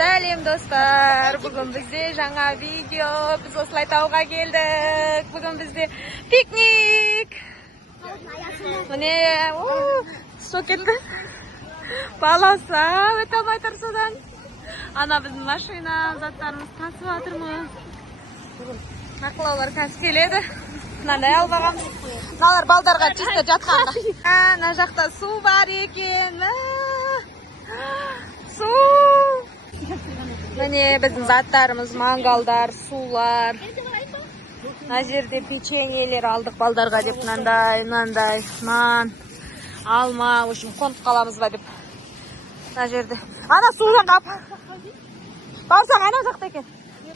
Сәлем достар, бүгін бізде жаңа видео, біз осылай тауға келдік, бүгін бізде пикник. Міне, су кетті, баласа, өте алмай тұр судан. Ана біздің машина, заттарымыз тасып жатырмыз. Ақылаулар қазір келеді. Мынандай алып ағамыз. Мыналар балдарға чисто жатқанда. Мына жақта су бар екен. Су. Міне біздің заттарымыз, мангалдар, сулар. Мына жерде печеньелер алдық балдарға деп, мынандай, нан, алма, в общем, қонып қаламыз ба деп. Мына жерде. Ана судан қап. Барсаң ана жақта екен.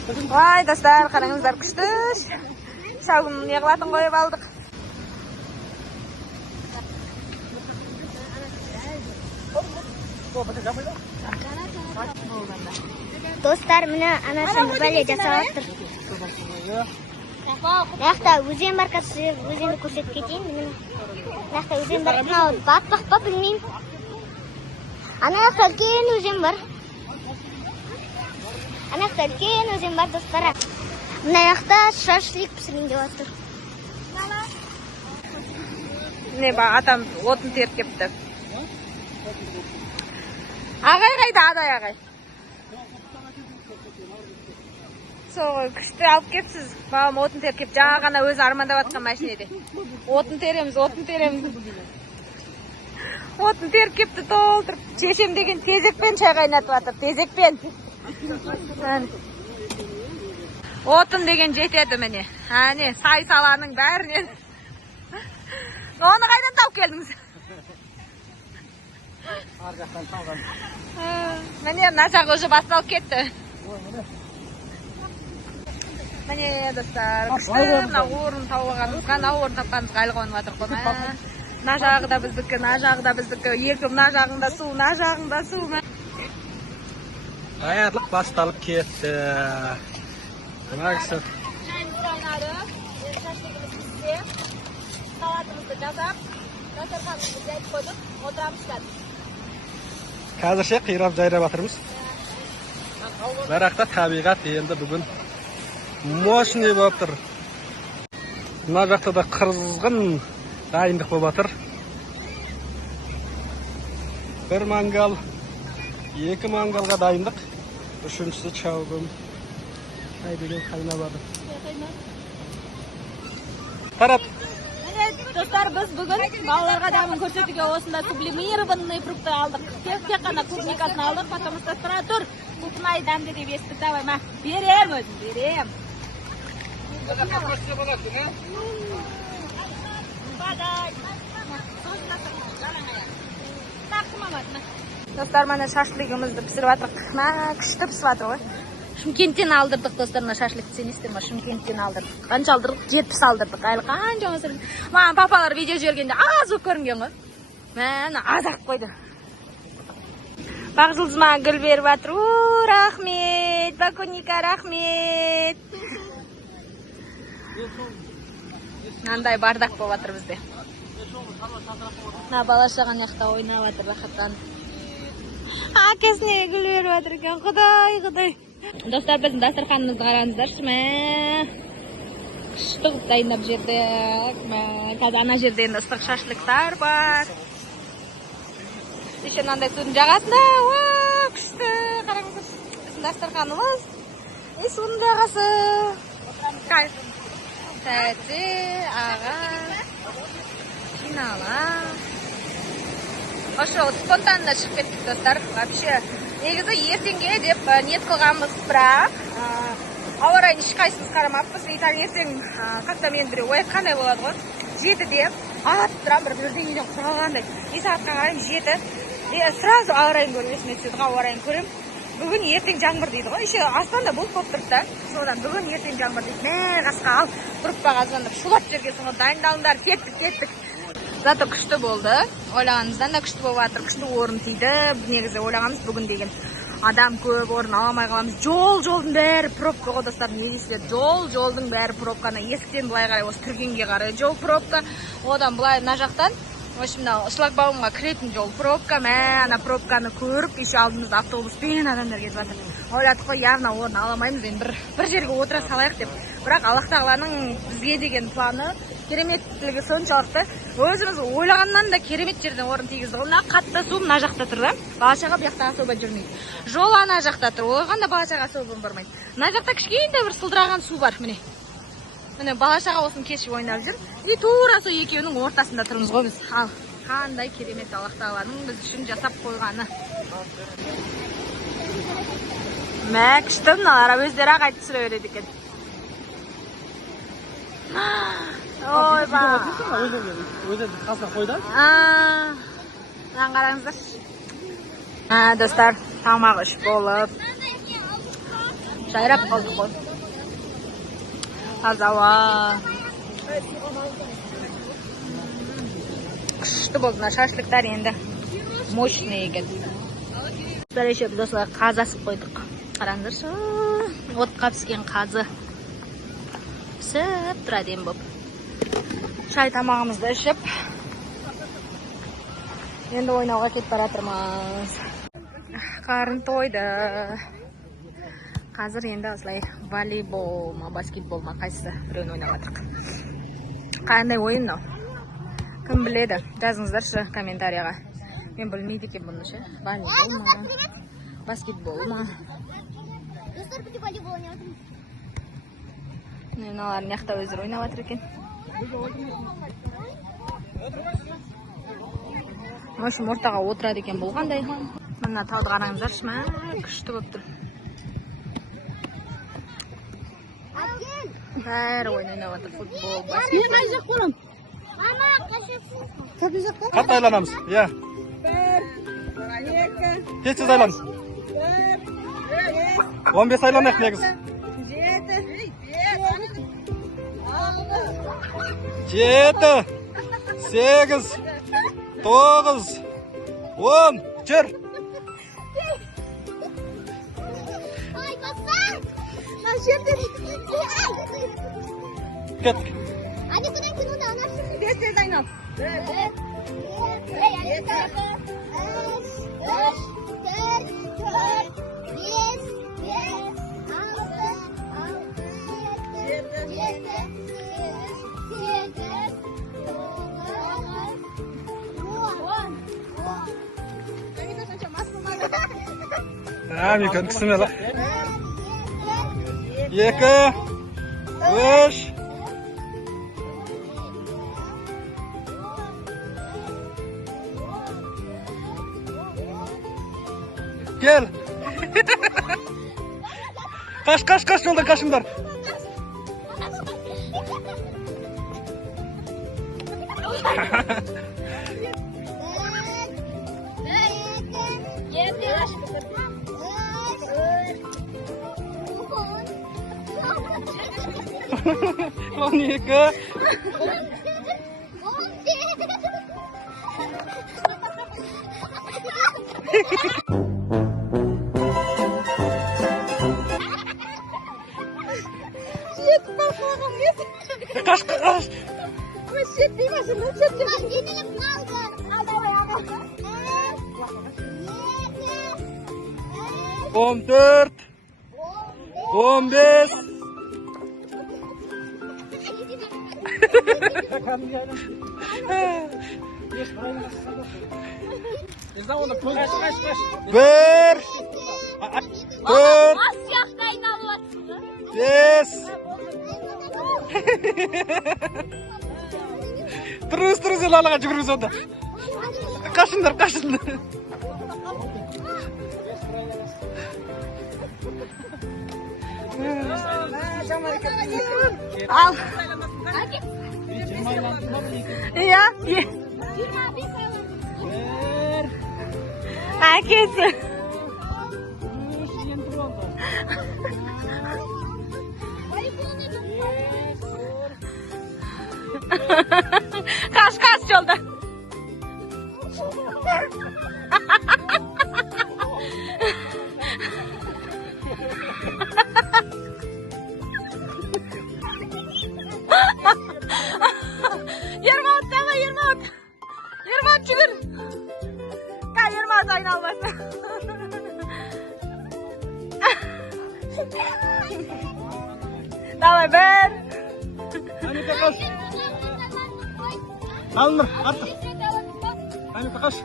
Ой, достар, қараңыздар, күшті. Шауым не қылатын қойып алдық. Достар, міне анашым бәле жасап тұр. Мынақта өзен бар, өзенді көрсетіп кетейін. Мынақта өзен бар, батпақ па білмеймін. Анақта үлкен өзен бар. Анақта үлкен өзен бар, достар. Мынаяқта шашлик пісірейін деп жатыр. Не ба, атам отын теріп кепті. Ағай қайда, адай ағай? Сол күшті алып кепсіз. Бабам отын теріп кеп, жаңа ғана өзі армандап атқан машинеде. Отын тереміз. Отын теріп кепті толтырып. Шешем деген тезекпен шай қайнатып атыр, тезекпен. Отын деген жетеді міне. Әне, сай саланың бәрінен. Оны қайдан тауып келдіңіз? Ар жақтан салған. Міне, мына жағы уже басталып кетті. Міне, достар, күшті мына орын тауғанымызға, мына орын тапқанымызға әлі қуанып жатыр қой. Мына жағы да біздікі, мына жағы да біздікі. Екі мына жағында су, мына жағында су. Аярлық басталып кетті. Мына кісі. Шайымыз қайнады, шашлығымыз піссе, салатымызды жасап, дастарханымызды жайып қойдық, отырамыз. Қазірше қирап жайрап жатырмыз. Бірақта табиғат енді бүгін мощный болып тұр. Мына жақта да қызғын дайындық болып жатыр. Бір мангал, екі мангалға дайындық. Үшіншісі чаугым. Ай деген қайнабады. Тарап. Достар, біз бүгін балаларға дәмін көрсетуге осында сублимированный фрукты алдық. Тек қана клубникасын алдық, потому что тұра тұр. Құлпынай дәмді деп естіп табай ма? Берем өзім, берем. Достар, мана шашлығымызды пісіріп атырық. Күшті пісіп атыр ғой. Шымкенттен алдырдық, достарына шашлык сенесіздер ма? Шымкенттен алдырдық. Қанша алдырдық? 70 алдырдық. Әлі қанша өсірдік. Маған папалар видео жібергенде аз болып көрінген ғой. Мәні аз ақ қойды. Бақ жұлдызыма гүл беріп жатыр. Рахмет, Бакуника, рахмет. Мынандай бардақ болып жатыр бізде. Бала шаған жақта ойнап жатыр, рахаттан. Әкесіне гүл беріп жатыр екен. Құдай. Достар, біздің дастарханымызды қараңыздаршы. Күшті қып дайындап жердік. Қазір ана жерде енді ыстық шашлықтар бар. Еще мынандай судың жағасында. Күшті. Қараңыздар. Біздің дастарханымыз. Судың жағасы. Кайф. Тәте, аға, жинала. Ошо спонтанно шығып кеттік, достар. Вообще, негізі ертеңге деп ниет қылғанбыз, бірақ ауа райын ешқайсымыз қарамаппыз. И таңертең как-то мен біреу оятқандай болады ғой. 7-де атып тұрам, бір бірдеңеден құралғандай. И сағатқа қараймын 7. Сразу ауа райын көріп есіме түседі, ауа райын көрем. Бүгін ертең жаңбыр дейді ғой. Еще аспанда бұлт болып тұрды да. Содан бүгін ертең жаңбыр дейді. Қасқа ал, группаға звондап шулап жерге соны дайындалыңдар, кеттік. Зато күшті болды. Ойлағанымыздан да күшті болып жатыр. Күшті орын тиді. Негізі ойлағанымыз бүгін деген адам көп, орын аламай қаламыз. Жолдың бәрі пробка ғой, достар. Не дейсіздер? Жолдың бәрі пробканы. Есіктен былай қарай, осы Түргенге қарай жол пробка. Одан былай мына жақтан В общем, мына шлагбаумға кіретін жол пробка, ана пробканы көріп, еще алдымызда автобуспен адамдар кетіп жатыр. Ойладық қой, явно орын ала алмаймыз, енді бір жерге отыра салайық деп. Бірақ Аллах тағаланың бізге деген планы кереметтілігі соншалықты, өзіміз ойлағаннан да керемет жерден орын тигізді. Мына қатты су мына жақта тұр да, бала-шаға бұл жақта особо жүрмейді. Жол ана жақта тұр, ойғанда бала-шаға особо бармайды. Мына жақта кішкентай бір сылдыраған су бар, міне. Міне бала-шаға осын кешіп ойнап жүр. И тура сол екеуінің ортасында тұрмыз ғой біз. Ал қандай керемет Аллах тағаланың біз үшін жасап қойғаны. Мә, күшті мыналар өздері ақ айтып түсіре береді екен. Ойба. Өзі қасына қойды. Мынаны қараңыздар. Достар, тамақ іш болып жайрап қалдық қой. Таза ауа. Күшті болды, мына шашлықтар енді мощный екен. Еще біз осылай қазы асып қойдық. Қараңыздаршы, отқа піскен қазы. Пісіп тұрады ем болып. Шай тамағымызды ішіп, енді ойнауға кетіп бара жатырмыз. Қарын тойды. Қазір енді осылай волейбол ма, баскетбол ма, қайсысы біреуін ойнап жатырмық. Қандай ойын мынау? Кім біледі? Жазыңыздаршы комментарияға. Мен білмейді екен бұны ше. Волейбол ма, баскетбол ма? Достар, бүте волейбол ойнап отырмыз. Мыналар мына өздері ойнап жатыр екен. В общем, ортаға отырады екен болғандай. Мына тауды қараңыздаршы, ма, күшті болып тұр. Бәрі ойнап жатыр, футбол, баскетбол. Мен жақ болам. Мама, қашықсыз. Қапы жаққа? Қатты айланамыз, иә. Кетсіз айлан. 15 айланайық негіз. 7, 8, 9, 10, жүр. Ай, басар! Жерде. Кеттік. Ане кудан күн онда анарсың? Тез айнап. 4, мен көнкісіме ла. 2, 3. Gel. Kaç yolda kaçınlar. Monika. Kaç. Жетпей машина, жетпей. Жетелеп қалды. Ал, давай, ағыл. 14, 15. Bir, 4, 5. Terus lalaga жүгіріңіз онда. Қашыңдар. Ал. Иә. Әкесі. Қаш жолда. Ермаут. Давай, бір. Амика қаш. Алыныр, артық. Амика қаш.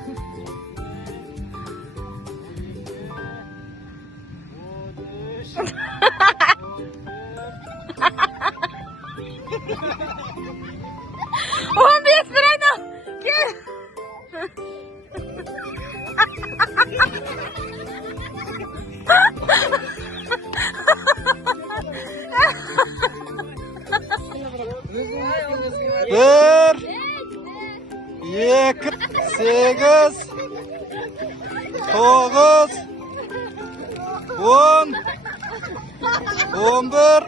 Он бес бір айда. Кел. Bir, екі, 8, 9, 10, 11.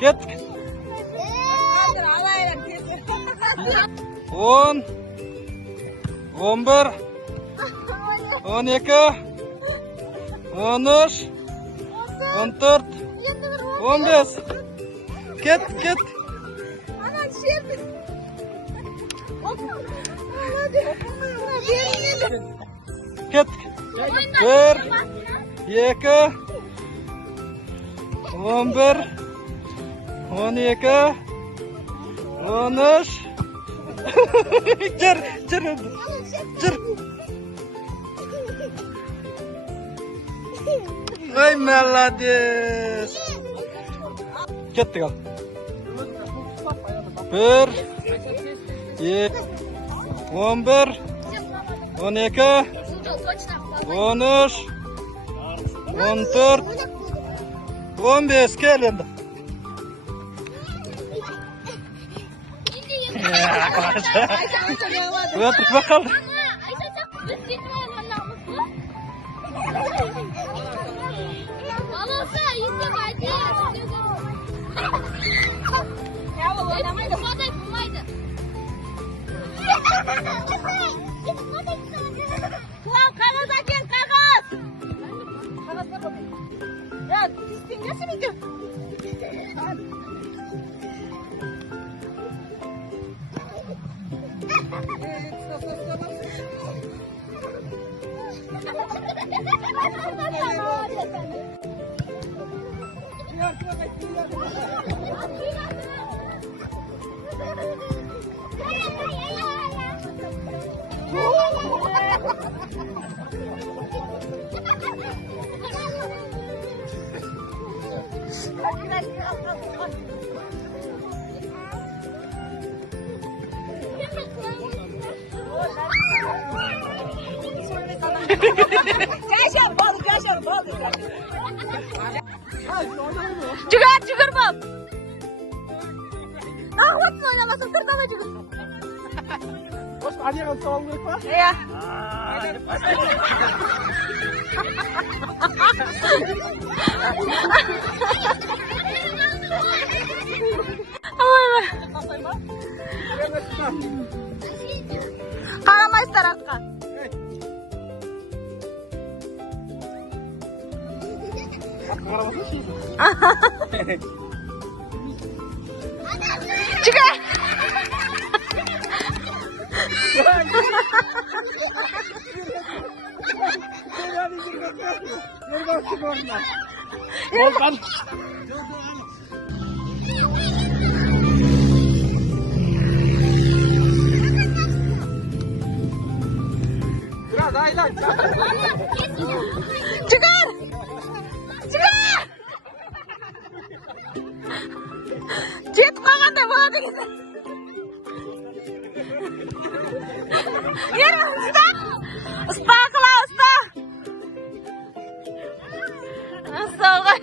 Kettik. 10, 11, 12, 13, 14, 15. Ket. Aman şerdir. Kettik. 1, 2, 11, 12, 13. Jir. Ay, молодец. Kettik al. 1, 2, 11, 12, 13, 14, 15. Kel endi. O'tirib bakalım. Kulağım kağıt atın kağıt. Ya pistin miydi? Жүгір бол. Ағуатын ойнамасын, тұр дала жүгір. Осы алияған сауал керек па? Иә. Қарамайсыздар артқа. Жүгір. Volkan. Жүгір. Жетіп қалғандай болады екен. Ұста қыла, ұста. Ұста ғой.